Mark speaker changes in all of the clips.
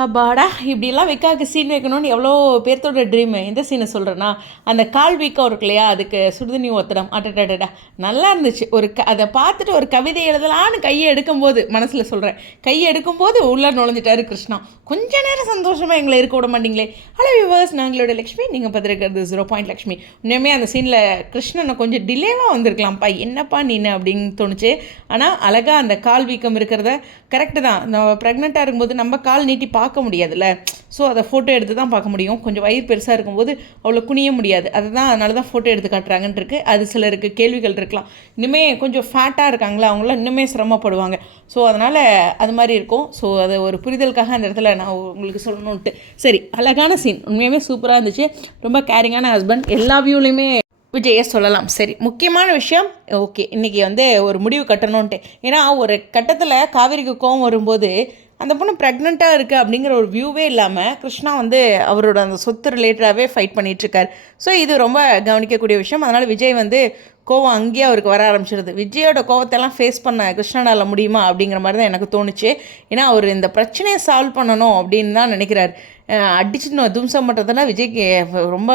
Speaker 1: அப்பாடா இப்படிலாம் வைக்காக்கு சீன் வைக்கணும்னு எவ்வளோ பேர்த்தோட ட்ரீமு எந்த சீனை சொல்கிறேன்னா அந்த கால் வீக்கம் இருக்கு இல்லையா அதுக்கு சுடுதண்ணி ஒத்தடம் அட்டடடா நல்லா இருந்துச்சு. ஒரு க அதை பார்த்துட்டு ஒரு கவிதை எழுதலான்னு கையை எடுக்கும்போது மனசில் சொல்கிறேன் கையை எடுக்கும்போது உள்ளே நுழைஞ்சிட்டாரு கிருஷ்ணா. கொஞ்ச நேரம் சந்தோஷமாக எங்களை இருக்க விட மாட்டீங்களே. ஹலோ விவர்ஸ் நாங்களோட லக்ஷ்மி. நீங்கள் பார்த்துருக்கிறது ஜீரோ பாயிண்ட் லக்ஷ்மி. உண்மையுமே அந்த சீனில் கிருஷ்ணனை கொஞ்சம் டிலேவாக வந்திருக்கலாம்ப்பா. என்னப்பா நீனு அப்படின்னு தோணுச்சு. ஆனால் அழகாக அந்த கால் வீக்கம் இருக்கிறத கரெக்டு தான். நம்ம ப்ரெக்னெண்ட்டாக இருக்கும்போது நம்ம கால் நீட்டி பார்க்க முடியாதுல்ல. ஸோ அதை ஃபோட்டோ எடுத்து தான் பார்க்க முடியும். கொஞ்சம் வயிறு பெருசாக இருக்கும்போது அவ்வளோ குனிய முடியாது. அதுதான் அதனால தான் ஃபோட்டோ எடுத்து காட்டுறாங்கன்னு இருக்குது அது சிலருக்கு கேள்விகள் இருக்கலாம். இன்னுமே கொஞ்சம் ஃபேட்டாக இருக்காங்களா அவங்களாம் இன்னுமே சிரமப்படுவாங்க. ஸோ அதனால் அது மாதிரி இருக்கும். ஸோ அதை ஒரு புரிதலுக்காக அந்த இடத்துல நான் உங்களுக்கு சொல்லணுன்ட்டு சரி அழகான சீன் உண்மையுமே சூப்பராக இருந்துச்சு. ரொம்ப கேரிங்கான ஹஸ்பண்ட் எல்லா வியூலையுமே விஜயை சொல்லலாம். சரி முக்கியமான விஷயம் ஓகே இன்றைக்கி வந்து ஒரு முடிவு கட்டணுன்ட்டு ஏன்னா ஒரு கட்டத்தில் காவிரிக்கு கோவம் வரும்போது அந்த பொண்ணு ப்ரெக்னெண்ட்டாக இருக்குது அப்படிங்கிற ஒரு வியூவே இல்லாமல் கிருஷ்ணா வந்து அவரோட அந்த சொத்து ரிலேட்டடாகவே ஃபைட் பண்ணிகிட்ருக்கார் ஸோ இது ரொம்ப கவனிக்கக்கூடிய விஷயம். அதனால் விஜய் வந்து கோவம் அங்கேயே அவருக்கு வர ஆரம்பிச்சிருது. விஜயோட கோவத்தெல்லாம் ஃபேஸ் பண்ண கிருஷ்ணனால் முடியுமா அப்படிங்கிற மாதிரி தான் எனக்கு தோணுச்சு. ஏன்னா அவர் இந்த பிரச்சனையை சால்வ் பண்ணணும் அப்படின்னு தான் நினைக்கிறார். அடிச்சுன்னு தும்சம் பண்ணுறதெல்லாம் விஜய்க்கு ரொம்ப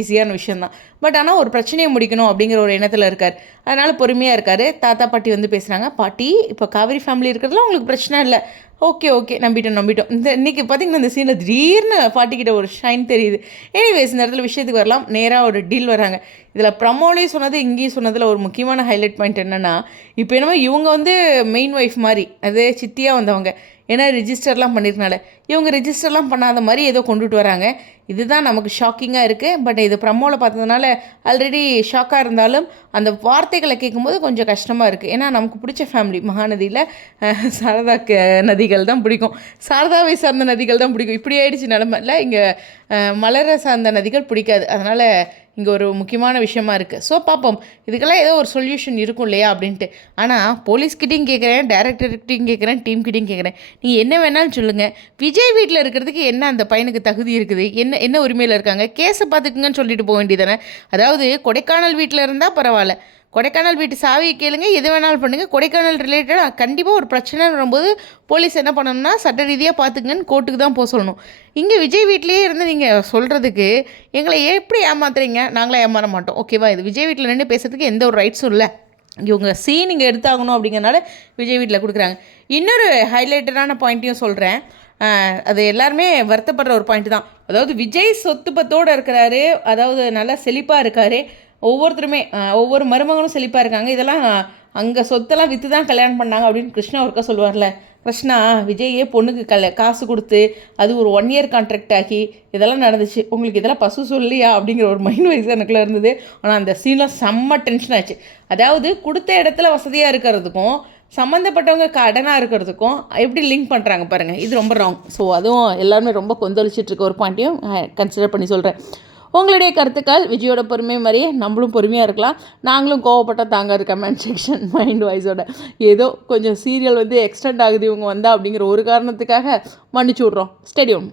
Speaker 1: ஈஸியான விஷயந்தான் பட் ஆனால் ஒரு பிரச்சனையை முடிக்கணும் அப்படிங்கிற ஒரு எண்ணத்தில் இருக்கார். அதனால் பொறுமையாக இருக்கார். தாத்தா பாட்டி வந்து பேசுகிறாங்க பாட்டி இப்போ காவிரி ஃபேமிலி இருக்கிறதுல உங்களுக்கு பிரச்சனை இல்லை. ஓகே ஓகே நம்பிட்டோம் நம்பிட்டோம். இந்த இன்றைக்கி பார்த்தீங்கன்னா இந்த சீனில் திடீர்னு பாட்டிக்கிட்ட ஒரு ஷைன் தெரியுது. எனிவேஸ் இந்த இடத்துல விஷயத்துக்கு வரலாம். நேராக ஒரு டீல் வராங்க. இதில் ப்ரமோலே சொன்னது இங்கேயும் சொன்னதில் ஒரு முக்கியமான ஹைலைட் பாயிண்ட் என்னென்னா இப்போ என்னமோ இவங்க வந்து மெயின் ஒய்ஃப் மாதிரி அதே சித்தியாக வந்தவங்க. ஏன்னா ரிஜிஸ்டர்லாம் பண்ணியிருக்கனால இவங்க ரிஜிஸ்டர்லாம் பண்ணாத மாதிரி ஏதோ கொண்டுட்டு வராங்க. இதுதான் நமக்கு ஷாக்கிங்காக இருக்குது பட் இது ப்ரமோவில் பார்த்ததுனால ஆல்ரெடி ஷாக்காக இருந்தாலும் அந்த வார்த்தைகளை கேட்கும்போது கொஞ்சம் கஷ்டமாக இருக்குது ஏன்னா நமக்கு பிடிச்ச ஃபேமிலி மகாநதியில் சாரதா நதிகள் தான் பிடிக்கும். சாரதாவை சார்ந்த நதிகள் தான் பிடிக்கும். இப்படி ஆயிடுச்சு நிலமை இல்லை இங்கே மலரை சார்ந்த நதிகள் பிடிக்காது. அதனால் இங்கே ஒரு முக்கியமான விஷயமா இருக்குது ஸோ பார்ப்போம் இதுக்கெல்லாம் ஏதோ ஒரு சொல்யூஷன் இருக்கும் இல்லையா அப்படின்ட்டு. ஆனால் போலீஸ்கிட்டையும் கேட்குறேன் டேரக்டர்கிட்டையும் கேட்குறேன் டீம்கிட்டையும் கேட்குறேன் நீங்கள் என்ன வேணாலும் சொல்லுங்கள் விஜய் வீட்டில் இருக்கிறதுக்கு என்ன அந்த பையனுக்கு தகுதி இருக்குது? என்ன என்ன உரிமையில் இருக்காங்க? கேஸை பார்த்துக்குங்கன்னு சொல்லிட்டு போக வேண்டியதானே அதாவது கொடைக்கானல் வீட்டில் இருந்தால் பரவாயில்ல. கொடைக்கானல் வீட்டு சாவியை கேளுங்க எது வேணாலும் பண்ணுங்கள் கொடைக்கானல் ரிலேட்டடாக கண்டிப்பாக ஒரு பிரச்சனை வரும்போது போலீஸ் என்ன பண்ணணும்னா சட்ட ரீதியாக பார்த்துங்கன்னு கோர்ட்டுக்கு தான் போக சொல்லணும். இங்கே விஜய் வீட்லேயே இருந்து நீங்கள் சொல்கிறதுக்கு எங்களை எப்படி ஏமாத்துறீங்க? நாங்களே ஏமாற மாட்டோம். ஓகேவா இது விஜய் வீட்டில் நின்று பேசுறதுக்கு எந்த ஒரு ரைட்ஸும் இல்லை. இவங்க சீன் இங்கே எடுத்தாகணும் அப்படிங்கிறனால விஜய் வீட்டில் கொடுக்குறாங்க. இன்னொரு ஹைலைட்டடான பாயிண்ட்டையும் சொல்கிறேன் அது எல்லாருமே வருத்தப்படுற ஒரு பாயிண்ட் தான். அதாவது விஜய் சொத்து பத்தோடு இருக்கிறாரு. அதாவது நல்லா செழிப்பாக இருக்காரு. ஒவ்வொருத்தருமே ஒவ்வொரு மருமகனும் செழிப்பாக இருக்காங்க. இதெல்லாம் அங்கே சொத்தெல்லாம் விற்று தான் கல்யாணம் பண்ணாங்க அப்படின்னு கிருஷ்ணா ஒருக்கா சொல்லுவார்ல. கிருஷ்ணா விஜயே பொண்ணுக்கு கல காசு கொடுத்து அது ஒரு ஒன் இயர் கான்ட்ராக்ட் ஆகி இதெல்லாம் நடந்துச்சு. உங்களுக்கு இதெல்லாம் பசு சொல்லியா? அப்படிங்கிற ஒரு மைண்ட் வைஸ் எனக்குள்ள இருந்தது. ஆனால் அந்த சீன்லாம் செம்ம டென்ஷன் ஆச்சு. அதாவது கொடுத்த இடத்துல வசதியாக இருக்கிறதுக்கும் சம்மந்தப்பட்டவங்க கடனாக இருக்கிறதுக்கும் எப்படி லிங்க் பண்ணுறாங்க பாருங்கள் இது ரொம்ப ராங் ஸோ அதுவும் எல்லாருமே ரொம்ப கொந்தளிச்சிட்ருக்க ஒரு பாயிண்ட்டையும் கன்சிடர் பண்ணி சொல்கிறேன் உங்களுடைய கருத்துக்கள் விஜயோட பொறுமை மாதிரியே நம்மளும் பொறுமையாக இருக்கலாம். நாங்களும் கோவப்பட்டால் தாங்காது கமெண்ட் செக்ஷன் மைண்ட் வைஸோட ஏதோ கொஞ்சம் சீரியல் வந்து எக்ஸ்டெண்ட் ஆகுது இவங்க வந்தால் அப்படிங்கிற ஒரு காரணத்துக்காக மன்னிச்சு விட்றோம். ஸ்டேடியம்